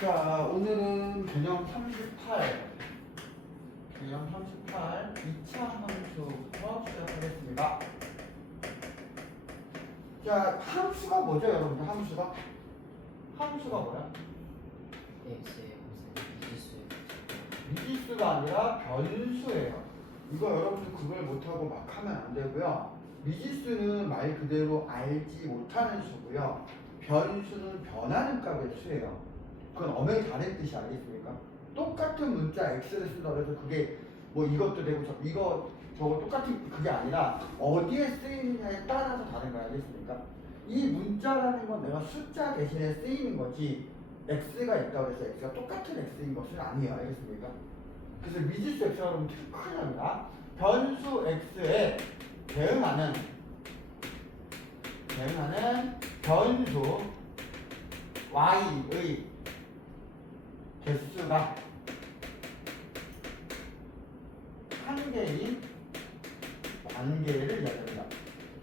자, 오늘은 개념 38, 개념 38, 2차 함수부터 시작하겠습니다. 자, 함수가 뭐죠, 여러분들? 함수가? 함수가 뭐야? x의 미지수의 미지수가 아니라 변수예요. 이거 여러분들 그걸 못하고 막 하면 안 되고요. 미지수는 말 그대로 알지 못하는 수고요. 변수는 변하는 값의 수예요. 그건 엄연히 다른 뜻이 알겠습니까? 똑같은 문자 x를 쓴다고 해서 그게 뭐 이것도 되고 저거 똑같은 그게 아니라 어디에 쓰이느냐에 따라서 다른 거 알겠습니까? 이 문자라는 건 내가 숫자 대신에 쓰이는 거지 x가 있다고 해서 x가 똑같은 x인 것은 아니에요. 알겠습니까? 그래서 미지수 x가 그러면 큰일 납니다. 변수 x에 대응하는 변수 y의 개수가 한 개인 관계를 이야기합니다.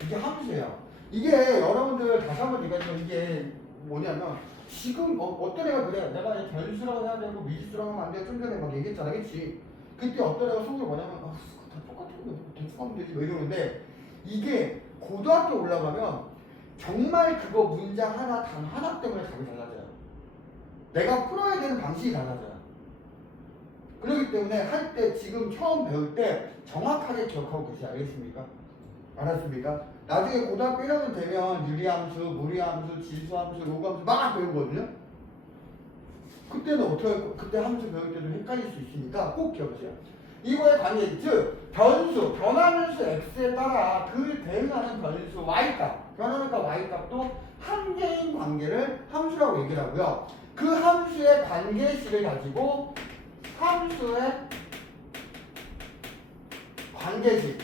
이게 함수예요. 이게 여러분들 다시 한번 얘기하지만 이게 뭐냐면 지금 어떤 애가 그래. 내가 변수라고 해야 되고 미지수라고 하면 안 돼. 좀 전에 막 얘기했잖아. 그치? 그때 어떤 애가 속으로 뭐냐면 다 똑같은 거 대충 하면 되지 왜 이러는데 이게 고등학교 올라가면 정말 그거 문장 하나 단 하나 때문에 답이 달라져요. 내가 풀어야 되는 방식이 달라져요. 그렇기 때문에 할 때 지금 처음 배울 때 정확하게 기억하고 계세요. 알겠습니까? 알았습니까? 나중에 고등학교 1학년 되면 유리함수, 무리함수, 지수함수, 로그함수 막 배우거든요. 그때는 어떻게 할 거? 그때 함수 배울 때도 헷갈릴 수 있으니까 꼭 기억하세요. 이거의 관계, 즉 변수, 변하는 수 x에 따라 그 대응하는 변수 y값, 변하는 값 y값도 한 개인 관계를 함수라고 얘기를 하고요. 그 함수의 관계식을 가지고 함수의 관계식에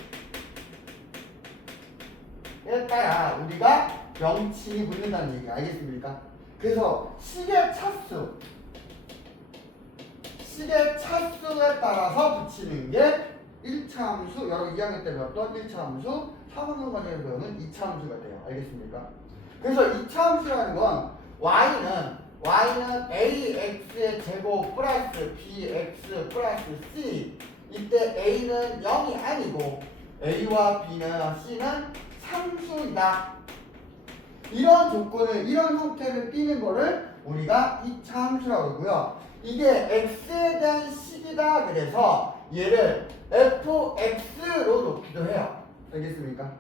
따라 우리가 명칭이 붙는다는 얘기 알겠습니까? 그래서 식의 차수에 따라서 붙이는 게 1차 함수, 여러분 2학년 때 배웠던 1차 함수, 3학년 과정에서 배우는 2차 함수가 돼요. 알겠습니까? 그래서 2차 함수라는 건 y는 ax의 제곱 플러스 bx 플러스 c, 이때 a는 0이 아니고 a와 b는 c는 상수이다. 이런 조건을, 이런 형태를 띠는 거를 우리가 2차 함수라고 그러고요. 이게 x에 대한 식이다 그래서 얘를 fx로 놓기도 해요. 알겠습니까?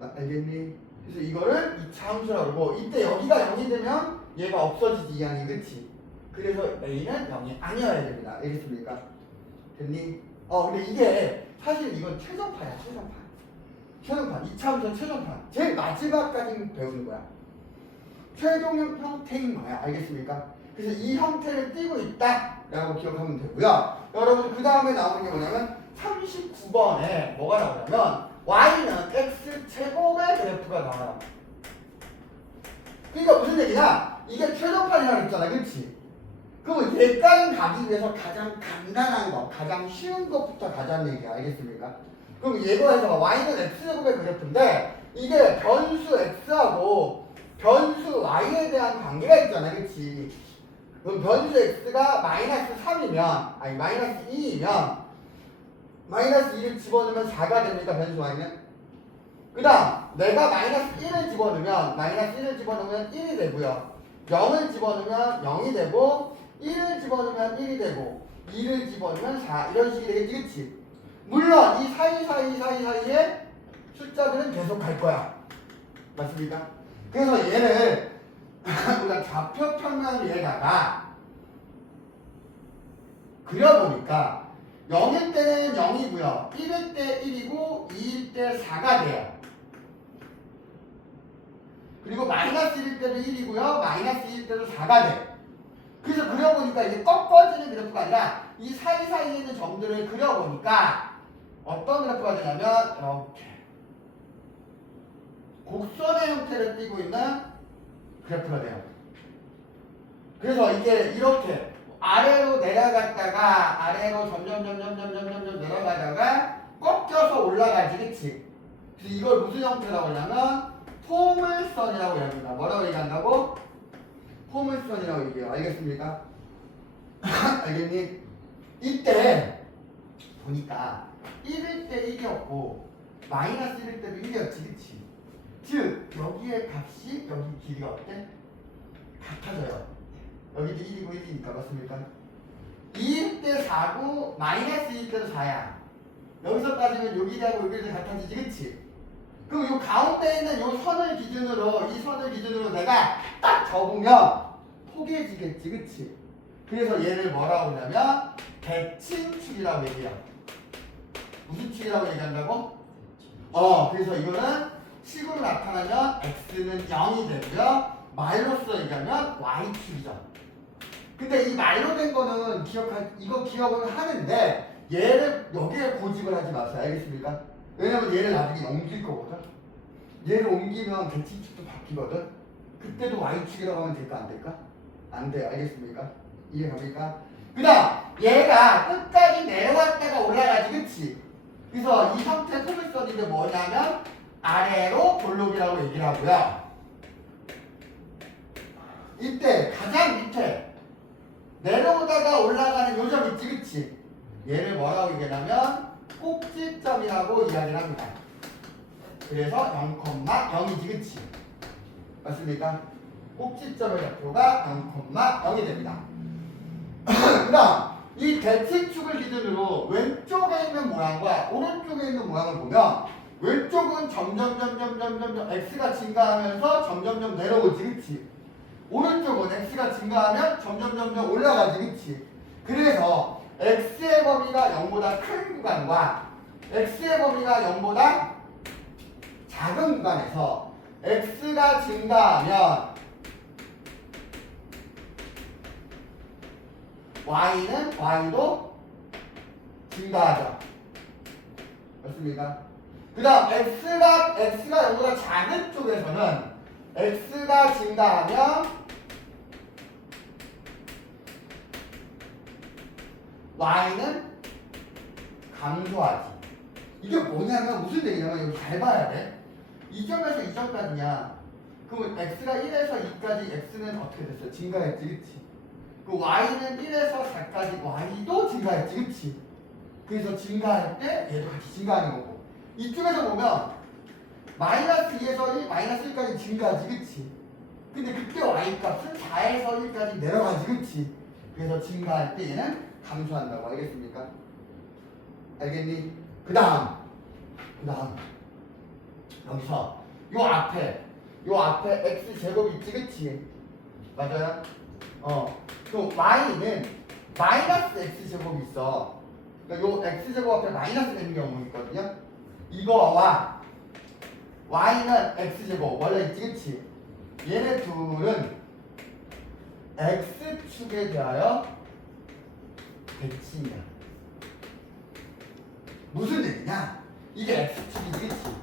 알겠니? 그래서 이거를 2차 함수라고 그러고, 이때 여기가 0이 되면 얘가 없어지지, 이항이. 그치? 그래서 a는 0이 아니어야 됩니다. 알겠습니까? 됐니? 근데 이게 사실 이건 최종판이야. 최종판 2차 함수 최종판 제일 마지막까지 배우는 거야. 최종 형태인 거야. 알겠습니까? 그래서 이 형태를 띄고 있다 라고 기억하면 되고요. 여러분 그 다음에 나오는 게 뭐냐면 39번에 뭐가 나오냐면 y는 x제곱의 그래프가 나와요. 그러니까 무슨 얘기냐, 이게 최종판이라고 했잖아. 그치? 그럼 얘까지 가기 위해서 가장 간단한 거, 가장 쉬운 것부터 가자는 얘기야. 알겠습니까? 그럼 예거해서 y는 x제곱의 그래프인데 이게 변수 x하고 변수 y에 대한 관계가 있잖아. 그치? 그럼 변수 x가 마이너스 3이면, 아니 마이너스 2이면 마이너스 2를 집어넣으면 4가 됩니까? 변수 y는? 그 다음 내가 마이너스 1을 집어넣으면 1이 되고요, 0을 집어넣으면 0이 되고, 1을 집어넣으면 1이 되고, 2를 집어넣으면 4, 이런 식이 되겠지. 그치? 물론 이 사이에 숫자들은 계속 갈 거야. 맞습니까? 그래서 얘를 우리가 좌표 평면위에다가 그려보니까 0일 때는 0이고요, 1일 때 1이고, 2일 때 4가 돼요. 그리고 마이너스 1일 때도 1이고요, 마이너스 2일 때도 4가 돼. 그래서 그려보니까 이게 꺾어지는 그래프가 아니라 이 사이사이에 있는 점들을 그려보니까 어떤 그래프가 되냐면 이렇게 곡선의 형태를 띠고 있는 그래프가 돼요. 그래서 이게 이렇게 아래로 내려갔다가 아래로 점점 내려가다가 꺾여서 올라가지. 그치? 그래서 이걸 무슨 형태라고 하냐면 포물선이라고 합니다. 뭐라고 얘기한다고? 포물선이라고 얘기해요. 알겠습니까? 알겠니? 이때 보니까 1일 때 1이었고 마이너스 1일 때도 1이었지, 그치? 즉 여기의 값이 여기 길이가 어때? 같아져요. 여기도 1이고 1이니까 맞습니까? 2일 때 4고 마이너스 2일 때도 4야. 여기서 따지면 여기하고 여기도 같아지지, 그치? 그럼 요 가운데 있는 요 선을 기준으로 이 선을 기준으로 내가 딱 접으면 포개지겠지, 그치? 그래서 얘를 뭐라고 하냐면 대칭축이라고 얘기해요. 무슨 축이라고 얘기한다고? 그래서 이거는 식으로 나타나면 x는 0이 되고요. 말로써 얘기하면 y축이죠. 근데 이 말로 된 거는 이거 기억을 하는데 얘를 여기에 고집을 하지 마세요. 알겠습니까? 왜냐면 얘를 나중에 옮길 거거든. 얘를 옮기면 대칭축도 바뀌거든. 그때도 y축이라고 하면 될까 안 될까? 안 돼. 알겠습니까? 이해갑니까? 그 다음 얘가 끝까지 내려왔다가 올라가지, 그치? 그래서 이 형태의 포물선인데 뭐냐면 아래로 볼록이라고 얘기를 하고요. 이때 가장 밑에 내려오다가 올라가는 요점 있지, 그치? 얘를 뭐라고 얘기하냐면 꼭지점이라고 이야기를 합니다. 그래서 0,0이지, 그치? 맞습니까? 꼭지점의 좌표가 0,0이 됩니다. 그 다음 이 대칭축을 기준으로 왼쪽에 있는 모양과 오른쪽에 있는 모양을 보면 왼쪽은 점점 x가 증가하면서 점점 내려오지, 그치? 오른쪽은 x가 증가하면 점점 올라가지, 그치? 그래서 x의 범위가 0보다 큰 구간과 x의 범위가 0보다 작은 구간에서 x가 증가하면 y도 증가하죠. 맞습니까? 그 다음 x가 0보다 작은 쪽에서는 x가 증가하면 y는 감소하지. 이게 뭐냐면 무슨 얘기냐면 여기 잘 봐야 돼. 이 점에서 이 점까지냐. 그러면 x가 1에서 2까지 x는 어떻게 됐어요? 증가했지, 그치? 그 y는 1에서 4까지 y도 증가했지, 그치? 그래서 증가할 때 얘도 같이 증가하는 거고. 이쪽에서 보면 마이너스 2에서 1, 마이너스 1까지 증가하지, 그치? 근데 그때 y 값은 4에서 1까지 내려가지, 그치? 그래서 증가할 때 얘는 감소한다고. 알겠습니까? 알겠니? 그 다음 여기서 요 앞에 x제곱 있지, 그치? 맞아요? 또 y는 마이너스 x제곱이 있어. 그러니까 요 x제곱 앞에 마이너스 되는 경우 있거든요. 이거와 y는 x제곱 원래 있지, 그치? 얘네 둘은 x축에 대하여 대칭이야. 무슨 얘기냐? 이게 x축이지, 그치?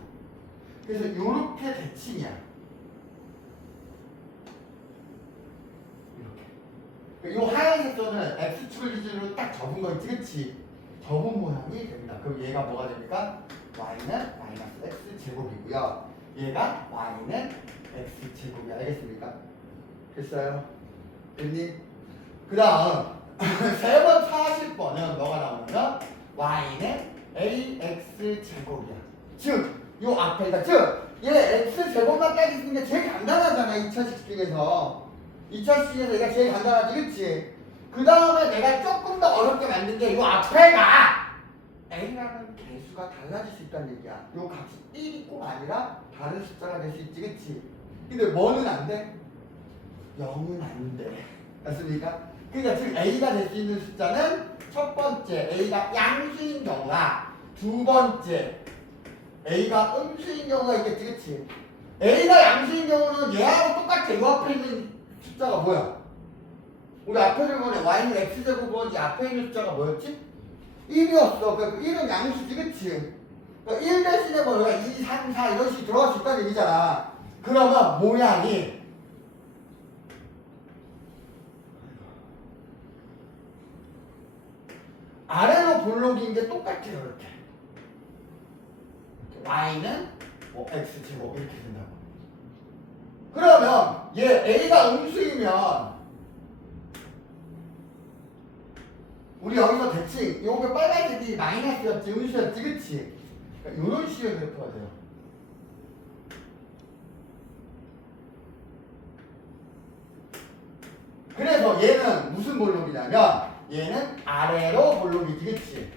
그래서 요렇게 대칭이야. 이렇게. 요 하얀색 선은 x축을 기준으로 딱 접은 거 있지, 그치? 접은 모양이 됩니다. 그럼 얘가 뭐가 됩니까? y는 마이너스 x제곱이고요. 얘가 y는 x제곱이. 알겠습니까? 됐어요? 됐니? 그 다음 세 번 40번은 뭐가 나오냐면 y는 ax제곱이야. 즉, 요 앞에다 얘 x제곱만 딱 있는 게 제일 간단하잖아. 2차식 중에서. 2차식에서 얘가 제일 간단하지, 그치? 그 다음에 내가 조금 더 어렵게 만든 게 요 앞에가 a라는 개수가 달라질 수 있다는 얘기야. 요 값이 1이 꼭 아니라 다른 숫자가 될 수 있지, 그치? 근데 뭐는 안 돼? 0은 안 돼. 맞습니까? 그러니까 즉 a가 될 수 있는 숫자는 첫 번째 a가 양수인 경우가, 두 번째 a가 음수인 경우가 있겠지, 그치? a가 양수인 경우는 얘하고 똑같아. 이 앞에 있는 숫자가 뭐야? 우리 앞에 보면 y는 x제곱은 이 앞에 있는 숫자가 뭐였지? 1이었어. 그 1은 양수지, 그치? 그러니까 1 대신에 뭐 2, 3, 4 이런 식으로 들어갈 수 있다는 얘기잖아. 그러면 모양이 아래로 볼록인 게 똑같아요. 이렇게 y는 x제곱 이렇게 된다고. 그러면 얘 A가 음수이면 우리 여기서 대칭 요거 빨간색이 마이너스였지 음수였지 그치? 그러니까 요런 식의 그래프가 돼요. 그래서 얘는 무슨 볼록이냐면 얘는 아래로 볼록이지 그치?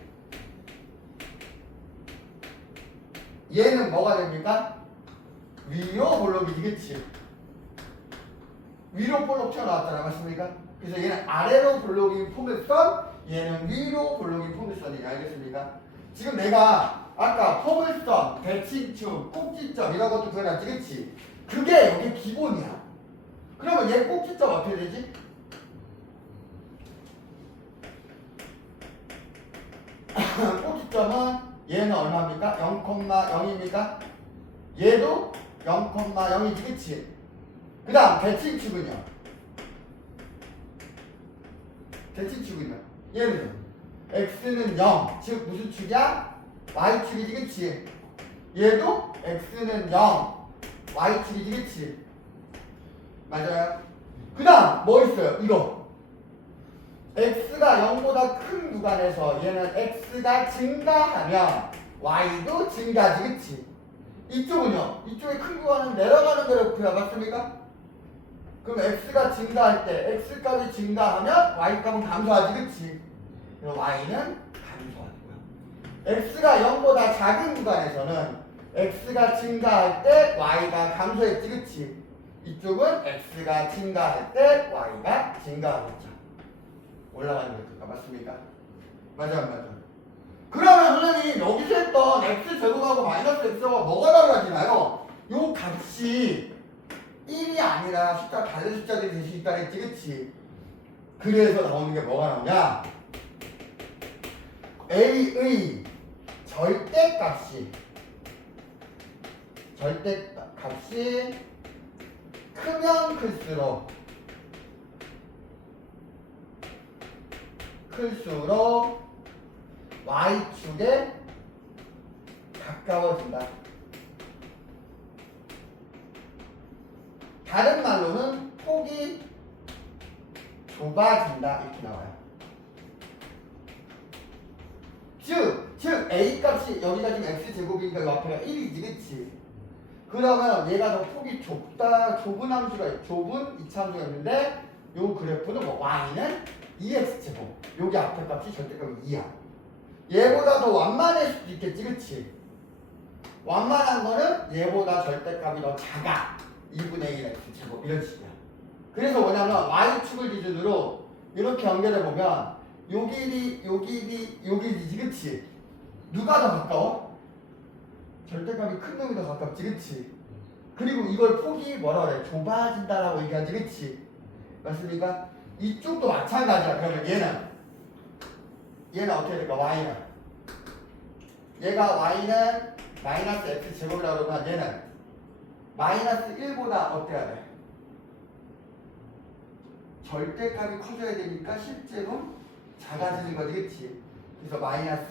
얘는 뭐가 됩니까? 위로 볼록이지 그치? 위로 볼록 튀어나왔잖아 맞습니까? 그래서 얘는 아래로 볼록인 포물선 얘는 위로 볼록인 포물선이에요 알겠습니까? 지금 내가 아까 포물선, 대칭축, 꼭지점 이런 것도 그려놨지 그치? 그게 여기 기본이야. 그러면 얘 꼭지점 어떻게 되지? 꼭지점은 얘는 얼마입니까? 0,0입니까? 얘도 0,0이지 그치? 그 다음 대칭축은요? 대칭축은요? 얘는 x는 0, 즉 무슨 축이야? y축이지 그치? 얘도 x는 0, y축이지 그치? 맞아요? 그 다음 뭐 있어요? 이거 x가 0보다 큰 구간에서 얘는 x가 증가하면 y도 증가하지 그치? 이쪽은요? 이쪽에 큰 구간은 내려가는 그래프야 맞습니까? 그럼 x가 증가할 때 x값이 증가하면 y값은 감소하지 그치? 그럼 y는 감소하고요. x가 0보다 작은 구간에서는 x가 증가할 때 y가 감소했지 그치? 이쪽은 x가 증가할 때 y가 증가하겠죠. 올라가는 그래프가 맞습니까? 맞아 안 맞아? 그러면 선생님 여기서 했던 x제곱하고 마이너스 x가 뭐가 달라지나요? 요 값이 1이 아니라 숫자 다른 숫자들이 될 수 있다 했지 그치? 그래서 나오는 게 뭐가 나오냐? a의 절대값이 크면 클수록 y축에 가까워진다. 다른 말로는 폭이 좁아진다 이렇게 나와요. 즉 a 값이 여기가 지금 x제곱이니까 이 앞에가 1이지 그치? 그러면 얘가 더 폭이 좁은 함수가 좁은 이차함수가 있는데 요 그래프는 뭐 y는 2x제곱 여기 앞에 값이 절대값이 2야. 얘보다 더 완만할 수도 있겠지 그치? 완만한 거는 얘보다 절대값이 더 작아 2분의 1 x제곱 이런 식이야. 그래서 뭐냐면 y축을 기준으로 이렇게 연결해 보면 요 길이지 그치? 누가 더 가까워? 절대값이 큰 놈이 더 가깝지 그치? 그리고 이걸 폭이 뭐라 그래? 좁아진다라고 얘기하지 그치? 맞습니까? 이쪽도 마찬가지야. 그러면 얘는 어떻게 될까? y는 얘가 y는 마이너스 x제곱이라고 그러면 얘는 마이너스 1보다 어때야 돼? 절대값이 커져야 되니까 실제로 작아지는 거지 그치? 그래서 마이너스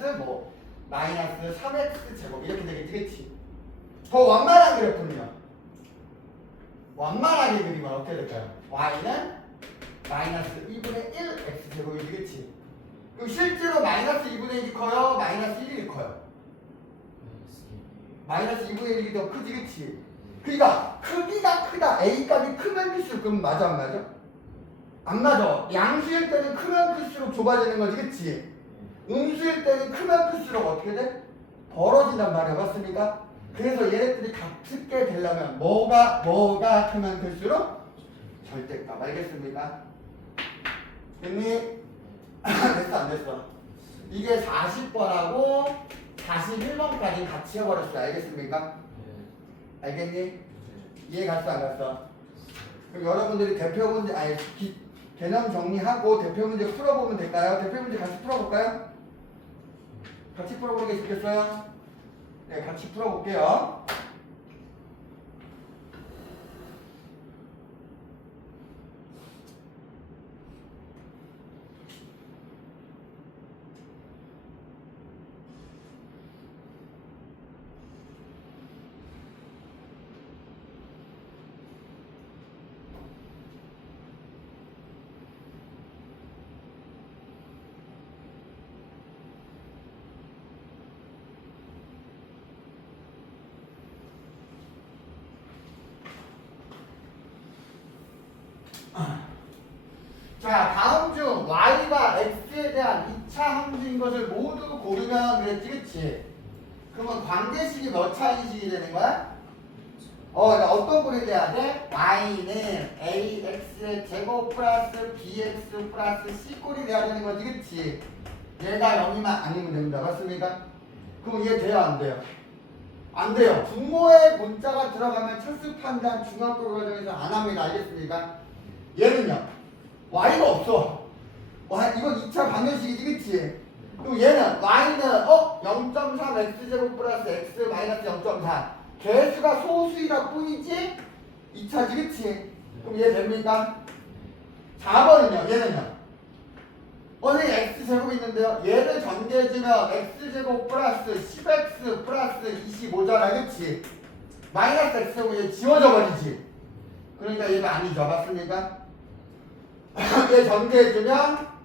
3x 제곱 이렇게 되겠지 그치? 더 완만한 그래프는요? 완만하게 그리면 어떻게 될까요? y는 마이너스 2분의 1 x제곱이지 그치? 그럼 실제로 마이너스 2분의 1이 커요? 마이너스 1이 커요? 마이너스 2분의 1이 더 크지 그치? 그러니까 크기가 크다 A값이 크면 클수록 그럼 맞아 안 맞아? 안 맞아. 양수일 때는 크면 클수록 좁아지는 거지 그치? 음수일 때는 크면 클수록 어떻게 돼? 벌어진단 말이야 맞습니까? 그래서 얘네들이 같게 되려면 뭐가 크면 클수록 절대값 알겠습니까? 됐니? 됐어 안 됐어? 이게 40번하고 41번까지 같이 해버렸어 알겠습니까? 알겠니? 이해 갔어 안 갔어? 그럼 여러분들이 대표 문제 개념 정리하고 대표 문제 풀어보면 될까요? 대표 문제 같이 풀어볼까요? 같이 풀어보는 게 좋겠어요? 네 같이 풀어볼게요. 자, 다음 중 y가 x에 대한 2차 함수인 것을 모두 고르면 그랬지, 그치? 그러면 관계식이 몇 차이식이 되는 거야? 그러니까 어떤 꼴이 돼야 돼? y는 ax의 제곱 플러스 bx 플러스 c꼴이 돼야 되는 거지, 그치? 얘가 0이면 아니면 됩니다. 맞습니까? 그럼 얘 돼요, 안 돼요? 안 돼요. 분모에 문자가 들어가면 철수 판단 중학교 과정에서 안 합니다. 알겠습니까? 얘는요. y가 없어. 이건 2차 방정식이지, 그치? 그리고 얘는 y는 0.3 x제곱 플러스 x 마이너스 0.4 개수가 소수이다 뿐이지 2차지, 그치? 그럼 얘 됩니까? 4번은요. 얘는요. 선생님 x제곱이 있는데요. 얘를 전개해주면 x제곱 플러스 10x 플러스 25잖아, 그치? 마이너스 x제곱 얘 지워져 버리지. 그러니까 얘가 아니죠. 맞습니까? 얘 전개해주면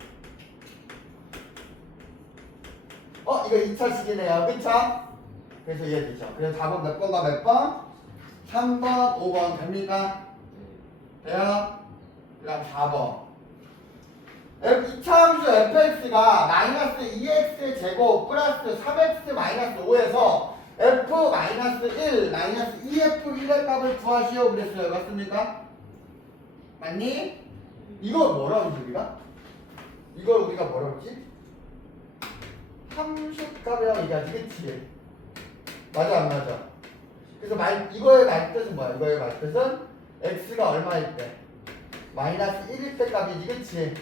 이거 2차식이네요. 그쵸? 그래서 얘 되죠. 그래서 4번 몇 번과 몇 번? 3번, 5번 됩니까? 돼요? 그 다음 4번 2차 함수 fx가 마이너스 2x의 제곱 플러스 3x 마이너스 5에서 f 마이너스 1 마이너스 2f1의 값을 구하시오 그랬어요. 맞습니까? 맞니? 이거 뭐라고 했지 우리가? 이걸 우리가 뭐라고 했지? 함수값이라고 얘기하지, 그치? 맞아 안 맞아? 그래서 이거의 말뜻은 뭐야? 이거의 말뜻은 x가 얼마일 때? 마이너스 1일 때 값이지, 그치?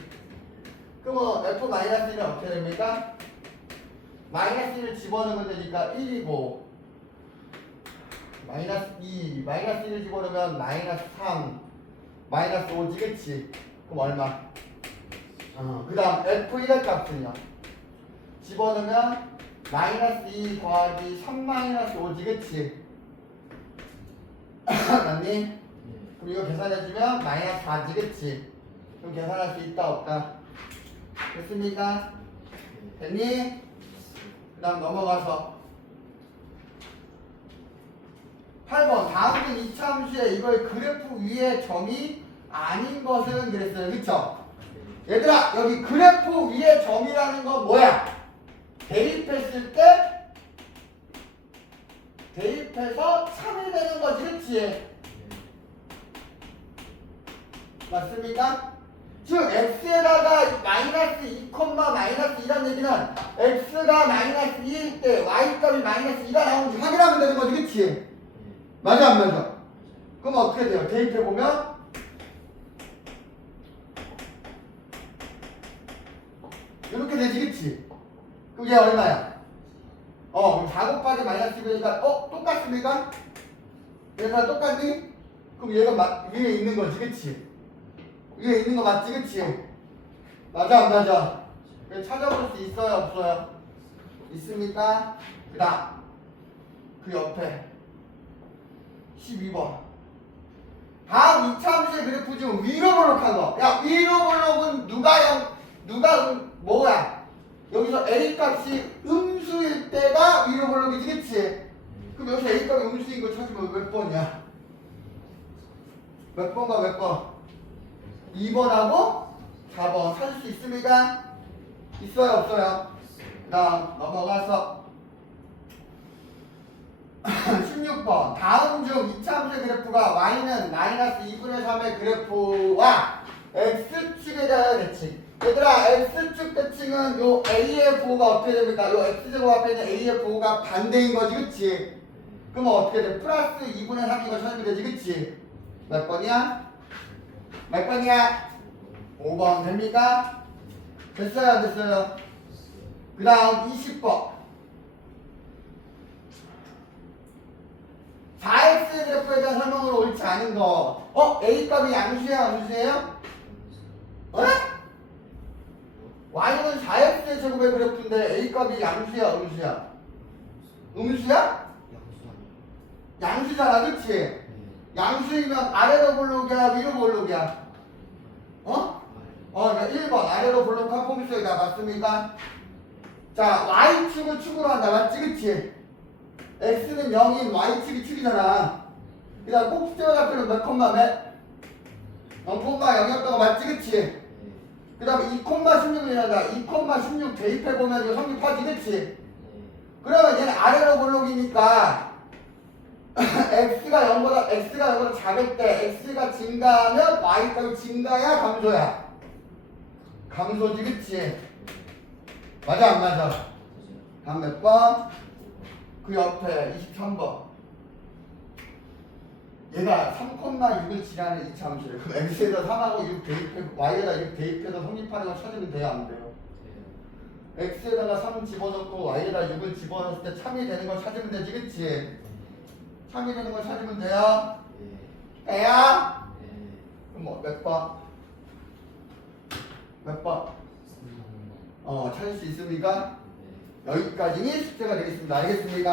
그러면 f 마이너스 1은 어떻게 됩니까? 마이너스 1을 집어넣으면 되니까 1이고 마이너스 2 마이너스 1을 집어넣으면 마이너스 3 마이너스 5지, 그치? 그럼 얼마? 그 다음 f1의 값은요? 집어넣으면 마이너스 2 더하기 3 마이너스 5지, 그치? 맞니? 그럼 이거 계산해주면 마이너스 4지, 그치? 그럼 계산할 수 있다 없다? 됐습니까? 됐니? 그 다음 넘어가서 8번 다음 중 2차 함수에 이걸 그래프 위에 점이 아닌 것은 그랬어요. 그쵸? 얘들아 여기 그래프 위에 점이라는 건 뭐야? 대입했을 때 대입해서 3이 되는 거지, 그치? 맞습니까? 즉 x에다가 마이너스 2, 마이너스 2라는 얘기는 x가 마이너스 2일 때 y값이 마이너스 2가 나오는지 확인하면 되는 거지, 그치? 맞아 안 맞아? 그럼 어떻게 돼요? 대입해보면 이렇게 되지, 그치? 그럼 얘 얼마야? 그럼 4 곱하기 마이너스 2니까 똑같습니까? 얘가 똑같니? 그럼 얘가 위에 있는 거지, 그치? 위에 있는 거 맞지, 그치? 맞아 안 맞아? 찾아볼 수 있어요 없어요? 있습니까? 그 다음 그 옆에 12번 다음 2차 함수의 그래프 중 위로 볼록한 거. 야, 위로 볼록은 누가 뭐야? 여기서 A 값이 음수일 때가 위로 볼록이지, 그치? 그럼 여기서 A 값이 음수인 거 찾으면 몇 번이야? 몇 번과 몇 번? 2번하고 4번 찾을 수 있습니까? 있어요 없어요? 그 다음 넘어가서 16번 다음 중 2차 함수의 그래프가 y는 마이너스 2분의 3의 그래프와 x축에 대한 대칭. 얘들아 x축 대칭은 요 a의 부호가 어떻게 됩니까? 요 x제곱 앞에 있는 a의 부호가 반대인 거지, 그치? 그러면 어떻게 돼? 플러스 2분의 3인 거 찾으면 되지, 그치? 몇 번이야? 몇 번이야? 5번 됩니까? 됐어요 안 됐어요? 그 다음 20번 4x 그래프에 대한 설명으로 옳지 않은 거. A값이 양수야 음수예요? Y는 4x의 제곱의 그래프인데 A값이 양수야 음수야? 음수야? 양수잖아, 그치? 양수이면 아래로 볼록이야 위로 볼록이야? 그러니까 1번 아래로 볼록한 폼수이다. 맞습니까? 자, Y축을 축으로 한다. 맞지, 그치? X는 0인 Y축이 축이잖아. 그 다음 꼭지점의 좌표는 몇 콤마 몇? 0콤마 0이었다고 맞지, 그치? 2,16을 일한다. 2,16 대입해보면 이거 성립하지, 그치? 네. 그러면 얘는 아래로 볼록이니까 x가 0보다 작을 때 x가 증가하면 y값이 증가야 감소야? 감소지, 그치? 맞아 안 맞아? 그죠. 다음 몇 번? 그 옆에 23번. 얘가 3,6을 지나는 이차함수래. 그럼 x에다 3하고 6 대입해, y에다 6 대입해서 성립하는 걸 찾으면 돼요, 안 돼요? 돼요. x에다가 3 집어넣고 y에다 6을 집어넣었을 때 참이 되는 걸 찾으면 되지, 그치? 참이 되는 걸 찾으면 돼요? 네. 돼요? 네. 그럼 뭐 몇 번? 몇 번? 3번. 찾을 수 있습니까? 네. 여기까지 숙제가 되겠습니다. 알겠습니까?